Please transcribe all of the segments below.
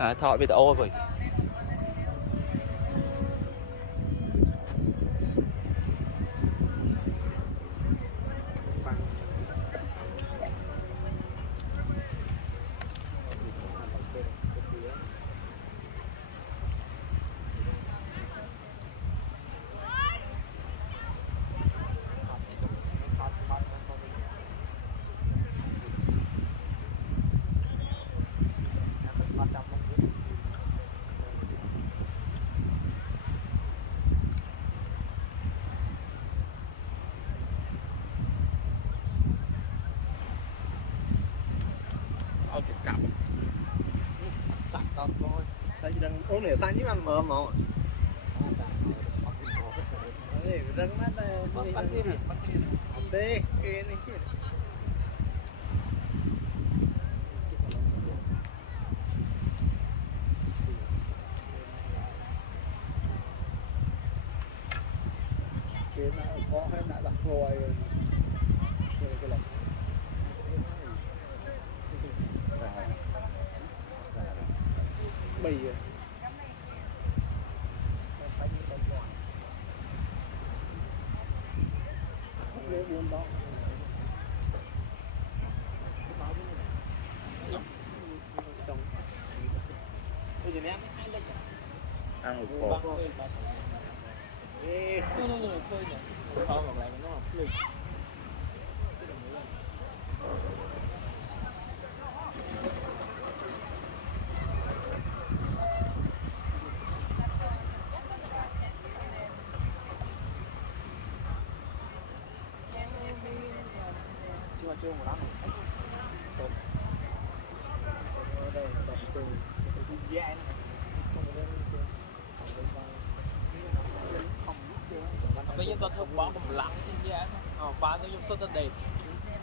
thọ video rồi sạch to thôi, tại vì đừng uống nửa xanh chứ anh mở màu. Đây, răng mắt đây, bắt đi, đây, cái này chứ. Cái nào có hay đã đặt rồi, cái lọc. Bì à. Nếu buôn đó. ăn một cột chưa một lắm đây tập từ dai bây giờ tôi thông báo một lặng trên dai ba tôi dùng số tên đẹp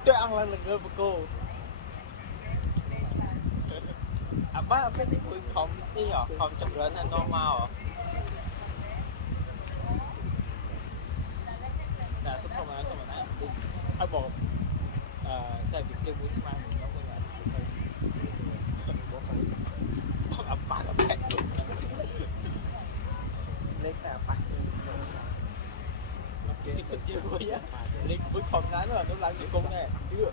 tôi ăn là người của cô ba cái tiếng của không tí hả không trong rớn là normal hả là số không là tôi nói ai bộ tại vì kêu buổi sáng mình nấu cái này ập ba ập bẹt lấy cả bạch cái phần chia cuối á lấy cuối phòng cái rồi nó làm gì cung này chưa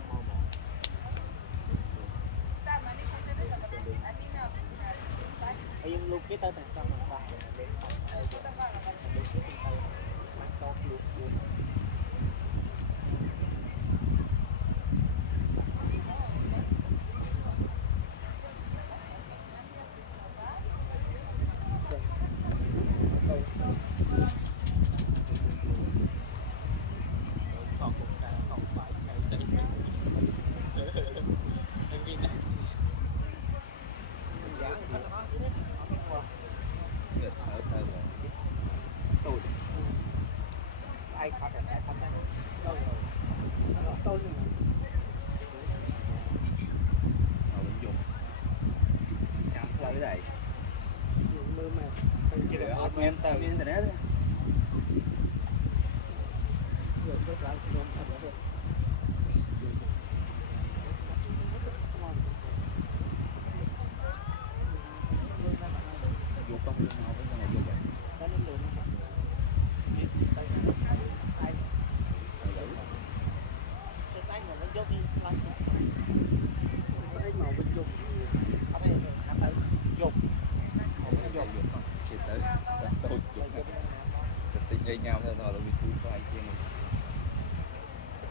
em luôn cái tay thành xong mình bạch để mang to luôn ai có thể sẽ không đâu rồi tôi dùng chạm lấy đây mưa mà chỉ để ốp men tao men thế đấy rồi tôi lại luôn sao được dùng không dùng nào với con này dùng vậy cái nó luôn cái mà nó dốt đi lắm cái màu bên dùng không phải anh tới dùng chỉ tới tôi dùng tình nhau thôi là bị cùi phải chia mình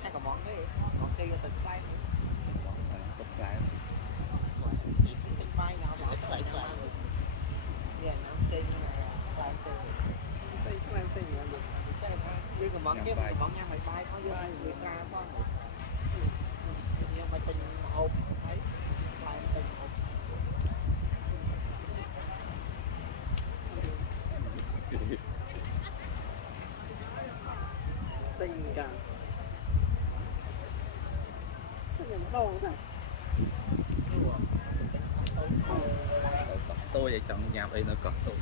hay còn món cái món kia là tình phai cốc cái tình phai nào mà phải phai yeah nó xem phai xem phai xem là được nhưng mà món kia món nha mày bay có vô người xa có nhưng mà tình hộp thấy bay tình hộp tình cả đâu này tôi vậy chọn nhà đây nó còn tôi